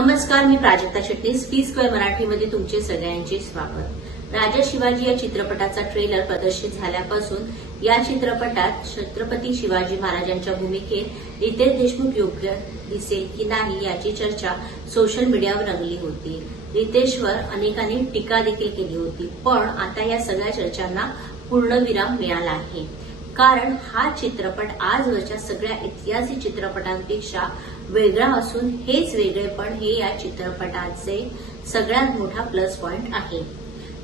नमस्कार, मी प्राजक्ता चिटणीस P square मराठीमध्ये तुमचे सगळ्यांचे स्वागत। राजा शिवाजी या चित्रपटाचा ट्रेलर प्रदर्शित झाल्यापासून या चित्रपटात छत्रपती शिवाजी महाराजांच्या भूमिकेत रितेश देशमुख योग्य दिसेल की नाही याची चर्चा सोशल मीडियावर रंगली होती। रितेशवर अनेकांनी टीका देखील केली होती, पण आता या सगळ्या चर्चांना पूर्णविराम मिळाला आहे। कारण हा चित्रपट आजवरच्या सगळ्या ऐतिहासिक चित्रपटांपेक्षा वेगळा असून हेच वेगळेपण हे या चित्रपटाचे सगळ्यात मोठा प्लस पॉइंट आहे।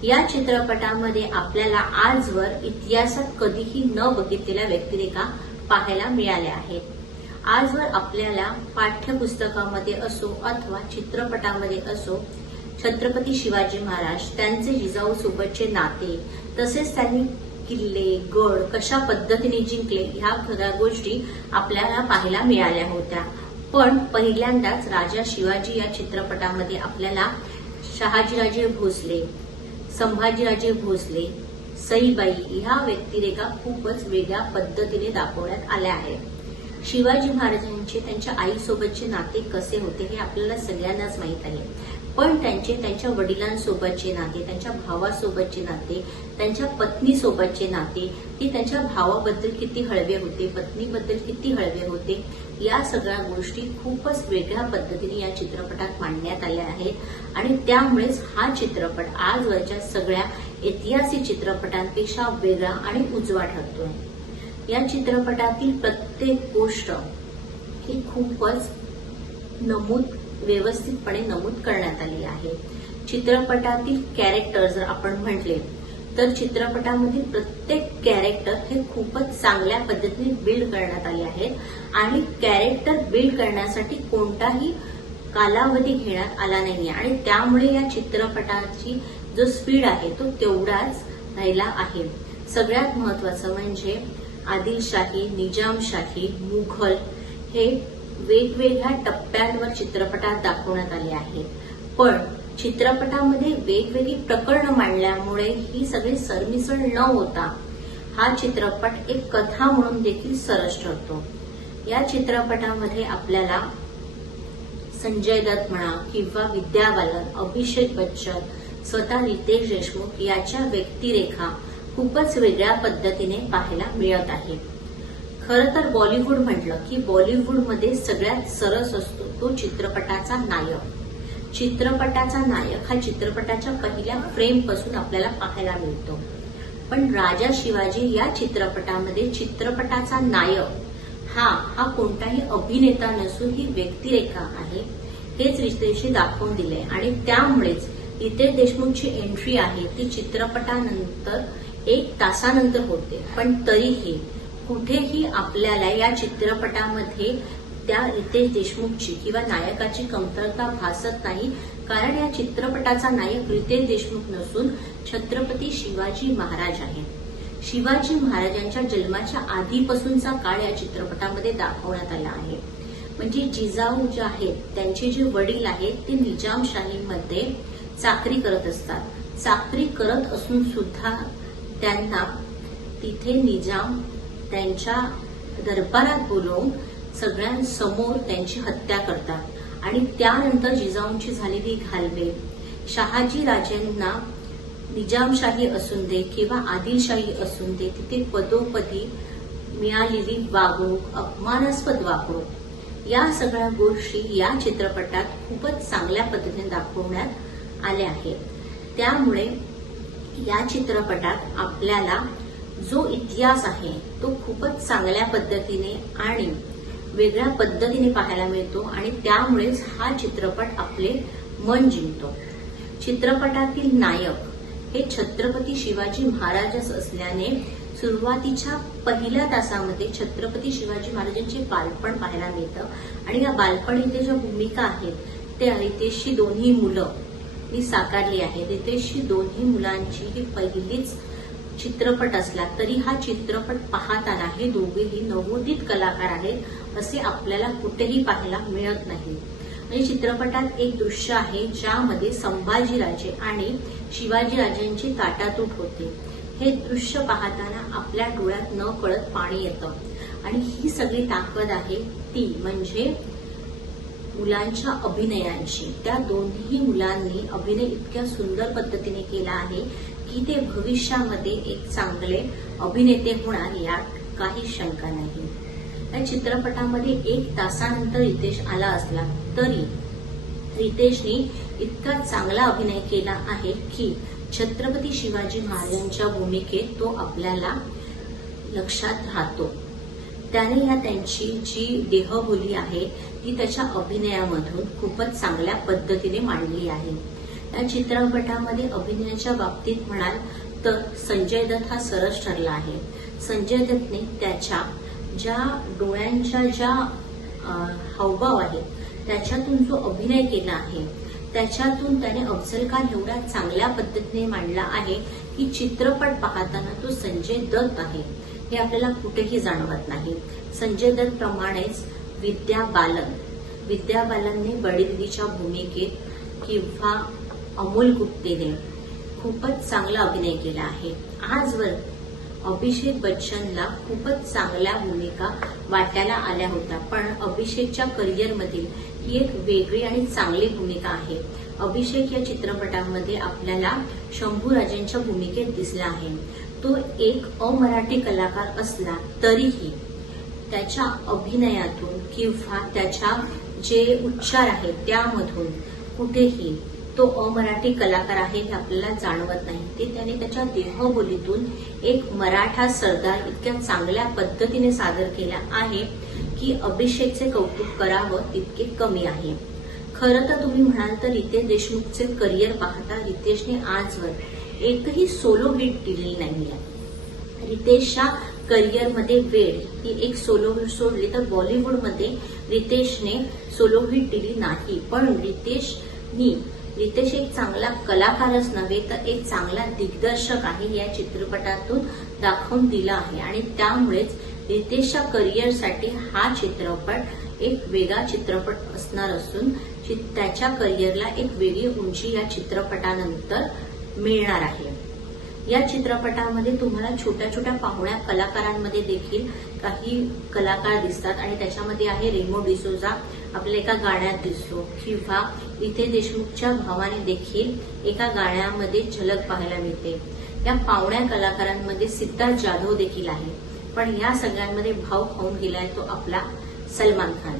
या चित्रपटामध्ये आपल्याला आजवर इतिहासात कधीही न बघितलेल्या व्यक्तिरेखा पाहायला मिळाल्या आहेत। आजवर आपल्याला पाठ्यपुस्तकामध्ये असो अथवा चित्रपटामध्ये असो छत्रपती शिवाजी महाराज, त्यांचे जिजाऊ सोबतचे नाते, तसेच त्यांनी किल्ले गड कशा पद्धतीने जिंकले ह्या खऱ्या गोष्टी आपल्याला पाहायला मिळाल्या होत्या। पण पहिल्यांदाच राजा शिवाजी या चित्रपटामध्ये आपल्याला शहाजीराजे भोसले, संभाजीराजे भोसले, सईबाई ह्या व्यक्तिरेखा खूपच वेगळ्या पद्धतीने दाखवण्यात आल्या आहेत। शिवाजी महाराजांचे त्यांच्या आईसोबतचे नाते कसे होते हे आपल्याला सगळ्यांनाच माहीत आहे, पण त्यांच्या वडिलांसोबतचे नाते, त्यांच्या भावासोबतचे नाते, त्यांच्या पत्नीसोबतचे नाते, की त्यांच्या भावाबद्दल किती हळवे होते, पत्नीबद्दल किती हळवे होते, या सगळ्या गोष्टी खूपच वेगळ्या पद्धतीने या चित्रपटात मांडण्यात आल्या आहेत आणि त्यामुळेच हा चित्रपट आजवरच्या सगळ्या ऐतिहासिक चित्रपटांपेक्षा वेगळा आणि उजवा ठरतोय। या चित्रपटातील प्रत्येक गोष्ट ही खूपच व्यवस्थितपणे नमूद करण्यात आली आहे। चित्रपटातील कॅरेक्टर जर आपण म्हटले तर चित्रपटामधील प्रत्येक कॅरेक्टर हे खूपच चांगल्या पद्धतीने बिल्ड करण्यात आले आहेत आणि कॅरेक्टर बिल्ड करण्यासाठी कोणताही कालावधी घेण्यात आला नाहीये आणि त्यामुळे या चित्रपटाची जो स्पीड आहे तो तेवढाच राहिला आहे। सगळ्यात महत्वाचं म्हणजे आदिलशाही, निजामशाही, मुघल हे वेगवेगळ्या टप्प्यांवर चित्रपटात दाखवण्यात आले आहे, पण चित्रपटामध्ये वेगवेगळी प्रकरणं मांडल्यामुळे ही सगळी सरमिसळ न होता हा चित्रपट एक कथा म्हणून देखील सरस ठरतो। या चित्रपटामध्ये आपल्याला संजय दत्त म्हणा किंवा विद्या बालन, अभिषेक बच्चन, स्वतः रितेश देशमुख याच्या व्यक्तिरेखा खूपच वेगळ्या पद्धतीने पाहायला मिळत आहे। खरं तर बॉलिवूड म्हटलं की बॉलिवूडमध्ये सगळ्यात सरस असतो तो चित्रपटाचा नायक। चित्रपटाचा नायक हा चित्रपटाच्या पहिल्या फ्रेम पासून आपल्याला पाहायला मिळतो, पण राजा शिवाजी या चित्रपटामध्ये चित्रपटाचा नायक हा कोणताही अभिनेता नसून ही व्यक्तिरेखा आहे हेच रितेशने दाखवून दिले आणि त्यामुळेच रितेश देशमुखची एंट्री आहे ती चित्रपटानंतर 1 तासानंतर होते, पण तरीही कुठेही आपल्याला या चित्रपटामध्ये त्या रितेश देशमुखची किंवा नायकाची कमतरता भासत नाही, कारण या चित्रपटाचा नायक रितेश देशमुख नसून छत्रपती शिवाजी महाराज आहे। शिवाजी महाराजांच्या जन्माच्या आधीपासूनचा काळ या चित्रपटामध्ये दाखवण्यात आला आहे। म्हणजे जिजाऊ जे आहेत त्यांचे जे वडील आहेत ते निजामशाहीमध्ये चाकरी करत असतात। चाकरी करत असून सुद्धा त्यांना तिथे निजाम त्यांच्या दरबारात बोलवून सगळ्यांसमोर त्यांची हत्या करतात आणि त्यानंतर जिजाऊंची झालेली घालमेल, शहाजी राजेंना निजामशाही असून दे किंवा आदिलशाही असून दे तिथे पदोपदी मिळालेली वागणूक, अपमानास्पद वागणूक, या सगळ्या गोष्टी या चित्रपटात खूपच चांगल्या पद्धतीने दाखवण्यात आल्या आहेत। त्यामुळे या चित्रपटात आपल्याला जो इतिहास आहे तो खूपच चांगल्या पद्धतीने आणि वेगळ्या पद्धतीने पाहायला मिळतो आणि त्यामुळेच हा चित्रपट आपले मन जिंकतो। चित्रपटातील नायक हे छत्रपती शिवाजी महाराजच असल्याने सुरुवातीच्या पहिल्या तासामध्ये छत्रपती शिवाजी महाराजांचे बालपण पाहायला मिळतं आणि या बालपणीतल्या ज्या भूमिका आहेत त्या रितेशची दोन्ही मुलं ही साकारली आहे। रितेशची दोन्ही मुलांची ही पहिलीच चित्रपट असला तरी हा चित्रपट पाहताना हे दोघेही नवोदित कलाकार आहेत असे आपल्याला कुठेही पाहायला मिळत नाही। म्हणजे चित्रपटात एक दृश्य आहे ज्यामध्ये संभाजीराजे आणि शिवाजीराजांची ताटातूट होते। हे दृश्य पाहताना आपल्या डोळ्यात न कळत पाणी येतं आणि ही सगळी ताकद आहे ती म्हणजे मुलांच्या अभिनयांची, त्या दोन्ही मुलांनी अभिनय इतक्या सुंदर पद्धतीने केला आहे की ते भविष्यामध्ये एक चांगले अभिनेते होणार यात काही शंका नाही. या चित्रपटामध्ये 1 तासानंतर रितेश आला असला तरी रितेशने इतका चांगला अभिनय केला आहे की छत्रपती शिवाजी महाराजांच्या भूमिकेत तो आपल्याला लक्षात राहतो. त्याने त्यांची जी देहबोली आहे ती त्याच्या अभिनयामधून खूपच चांगल्या पद्धतीने मांडली आहे. या चित्रपटामध्ये अभिनयाच्या बाबतीत म्हणाल तर संजय दत्त हा सरस ठरला आहे. संजय दत्तने त्याच्या ज्या डोळ्यांच्या ज्या हावभाव आहेत त्याच्यातून जो अभिनय केला आहे त्याच्यातून त्याने अफजल खान एवढ्या चांगल्या पद्धतीने मांडला आहे की चित्रपट पाहताना तो संजय दत्त आहे हे आपल्याला कुठेही जाणवत नाही. संजय दत्त प्रमाणेच विद्या बालनने बडी दीदीच्या भूमिकेत किंवा अमोल गुप्तेने खूपच चांगला अभिनय केला आहे. आजवर अभिषेक बच्चनला खूपच चांगल्या भूमिका वाटायला आल्या होत्या, पण अभिषेकच्या करिअरमधील ही एक वेगळी आणि चांगली भूमिका आहे. अभिषेक या चित्रपटामध्ये आपल्याला शंभूराजांच्या भूमिकेत दिसला आहे. तो एक अमराठी कलाकार असला तरीही त्याच्या अभिनयातून किंवा त्याच्या जे उच्चार आहेत त्यामधून कुठेही तो अमराठी कलाकार आहे हे आपल्याला जाणवत नाही. ते त्याने त्याच्या देहबोलीतून एक मराठा सरदार इतक्या चांगल्या पद्धतीने सादर केला आहे की अभिषेकचे कौतुक करावं तितके कमी आहे. खरं तर तुम्ही म्हणाल तर रितेश देशमुखचे करिअर पाहता रितेशने आजवर एकही सोलो हिट दिलेली नाहीये. रितेशच्या करिअरमध्ये वेळ ही एक सोलो हिट सोडली तर बॉलिवूडमध्ये रितेशने सोलो हिट दिली नाही. पण रितेश एक चांगला कलाकारच नव्हे तर एक चांगला दिग्दर्शक आहे या चित्रपटातून दाखवून दिला आहे आणि त्यामुळेच रितेशच्या करिअरसाठी हा चित्रपट एक वेगळा चित्रपट असणार असून त्याच्या करिअरला एक वेगळी उंची या चित्रपटानंतर मिळणार आहे. या चित्रपटामध्ये तुम्हाला छोट्या छोट्या पाहुण्या कलाकारांमध्ये देखील काही कलाकार दिसतात आणि त्याच्यामध्ये आहे रेमो डिसोजा आपल्या एका गाण्यात दिसतो किंवा रितेश देशमुखच्या भावाने देखील एका गाण्यामध्ये झलक पाहायला मिळते. या पाहुण्या कलाकारांमध्ये सिद्धार्थ जाधव देखील आहे. पण या सगळ्यांमध्ये भाव खाऊन गेलाय तो आपला सलमान खान.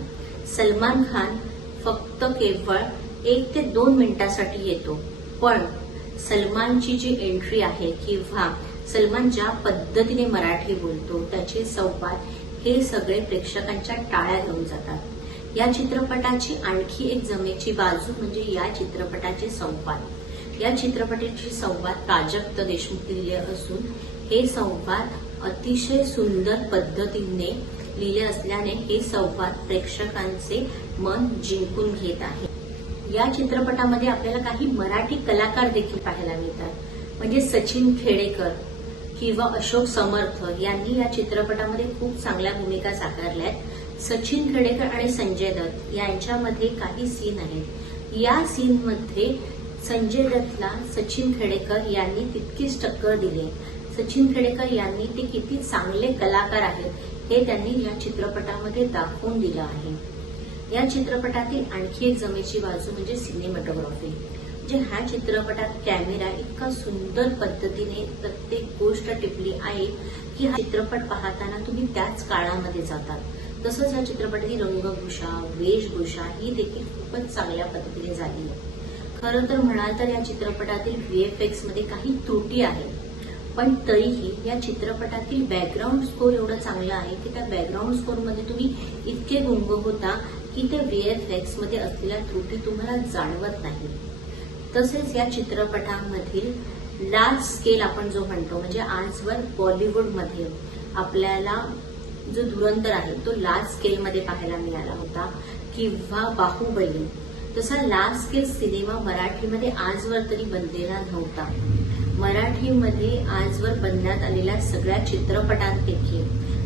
सलमान खान फक्त केवळ 1 ते 2 मिनिटांसाठी येतो, पण सलमानची जी एंट्री आहे किंवा सलमान ज्या पद्धतीने मराठी बोलतो त्याचे संवाद हे सगळे प्रेक्षकांच्या टाळ्या घेऊन जातात. या चित्रपटाची आणखी एक जमेची बाजू म्हणजे या चित्रपटाचे संवाद. या चित्रपटाचे संवाद प्राजक्त देशमुख लिहिले असून हे संवाद अतिशय सुंदर पद्धतीने लिहिले असल्याने हे संवाद प्रेक्षकांचे मन जिंकून घेत आहे. या चित्रपटामध्ये आपल्याला काही मराठी कलाकार देखील पाहायला मिळतात. म्हणजे सचिन खेडेकर किंवा अशोक समर्थ यांनी या चित्रपटामध्ये खूप चांगल्या भूमिका साकारल्या आहेत. सचिन खेडेकर आणि संजय दत्त यांच्यामध्ये काही सीन आहेत. या सीनमध्ये संजय दत्तला सचिन खेडेकर यांनी तितकीच टक्कर दिली. सचिन खेडेकर यांनी ते किती चांगले कलाकार आहेत हे त्यांनी या चित्रपटामध्ये दाखवून दिलं आहे. या चित्रपटातील आणखी एक जमेची बाजू म्हणजे सिनेमॅटोग्राफी. म्हणजे ह्या चित्रपटात कॅमेरा इतका सुंदर पद्धतीने प्रत्येक गोष्ट टिपली आहे की हा चित्रपट पाहताना तुम्ही त्याच काळामध्ये जातात. तसंच या चित्रपटाची रंगभूषा वेशभूषा ही देखील खूपच चांगल्या पद्धतीने झाली आहे. खरं तर म्हणाल तर या चित्रपटातील VFX मध्ये काही त्रुटी आहेत, पण तरीही या चित्रपटातील बॅकग्राऊंड स्कोर एवढं चांगलं आहे की त्या बॅकग्राऊंड स्कोरमध्ये तुम्ही इतके गुंग होता की त्या VFX मध्ये असलेल्या त्रुटी तुम्हाला जाणवत नाही. तसेच या चित्रपटामधील लार्ज स्केल आपण जो म्हणतो म्हणजे आजवर बॉलिवूडमध्ये आपल्याला जो धुरंधर आहे तो लार्ज स्केलमध्ये पाहायला मिळाला होता किंवा बाहुबली, तसा लार्ज स्केल सिनेमा मराठीमध्ये आजवर तरी बनलेला नव्हता. मराठीमध्ये आजवर बनण्यात आलेल्या सगळ्या चित्रपटांपैकी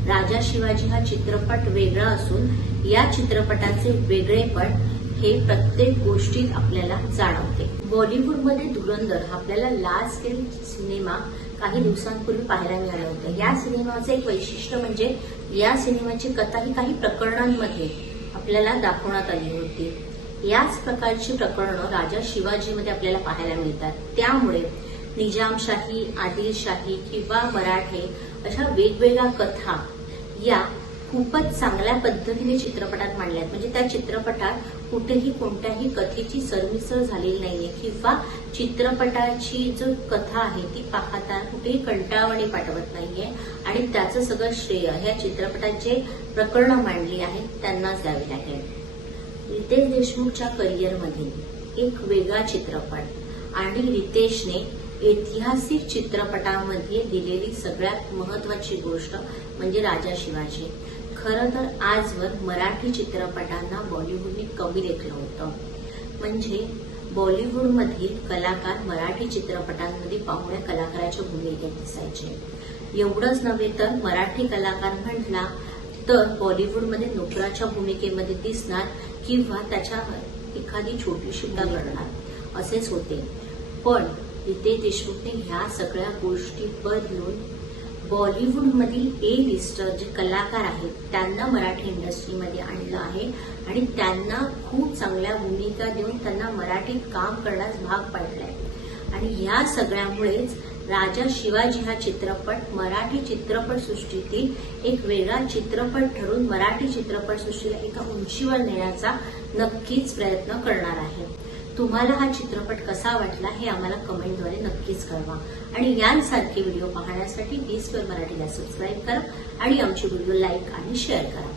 राजा शिवाजी हा चित्रपट वेगळा असून या चित्रपटाचे वेगळेपण हे प्रत्येक गोष्टीत आपल्याला जाणवते. बॉलिवूडमध्ये धुरंधर आपल्याला लार्ज स्केल सिनेमा काही दिवसांपूर्वी पाहायला मिळाला होता. या सिनेमाचं एक वैशिष्ट्य म्हणजे या सिनेमाची कथा ही काही प्रकरणांमध्ये आपल्याला दाखवण्यात आली होती. याच प्रकारची प्रकरणं राजा शिवाजीमध्ये आपल्याला पाहायला मिळतात. त्यामुळे निजामशाही, आदिलशाही किंवा मराठे अशा वेगवेगळ्या कथा या खूपच चांगल्या पद्धतीने चित्रपटात मांडल्यात. म्हणजे त्या चित्रपटात कुठेही कोणत्याही कथेची सरमिसळ झालेली नाहीये किंवा चित्रपटाची जो कथा आहे ती पाहताना कुठेही कंटाळवाणी पाठवत नाहीये आणि त्याचं सगळं श्रेय ह्या चित्रपटात जे प्रकरणं मांडली आहेत त्यांनाच द्यावी लागेल. रितेश देशमुखच्या करिअरमध्ये एक वेगळा चित्रपट आणि रितेशने ऐतिहासिक चित्रपटामध्ये दिलेली सगळ्यात महत्वाची गोष्ट म्हणजे राजा शिवाजी. खरं तर आजवर मराठी चित्रपटांना बॉलिवूडने कमी लेखलं होतं. म्हणजे बॉलिवूडमधील कलाकार मराठी चित्रपटांमध्ये पाहुण्या कलाकाराच्या भूमिकेत दिसायचे. एवढंच नव्हे तर मराठी कलाकार म्हटला तर बॉलिवूडमध्ये नोकराच्या भूमिकेमध्ये दिसणार किंवा त्याच्या एखादी छोटीशी करणार असेच होते. पण रितेश देशमुखने ह्या सगळ्या गोष्टी बदलून बॉलिवूडमधील ए लिस्टर जे कलाकार आहेत त्यांना मराठी इंडस्ट्रीमध्ये आणलं आहे आणि त्यांना खूप चांगल्या भूमिका देऊन त्यांना मराठीत काम करण्यास भाग पाडलाय. आणि ह्या सगळ्यामुळेच राजा शिवाजी हा चित्रपट मराठी चित्रपटसृष्टीतील एक वेगळा चित्रपट ठरून मराठी चित्रपटसृष्टीला एका उंचीवर नेण्याचा नक्कीच प्रयत्न करणार आहे. तुम्हाला हा चित्रपट कसा वाटला हे आम्हाला कमेंटद्वारे नक्कीच कळवा आणि यांसारखे व्हिडिओ पाहण्यासाठी B² मराठीला सबस्क्राईब करा आणि आमचे व्हिडिओ लाईक आणि शेअर करा.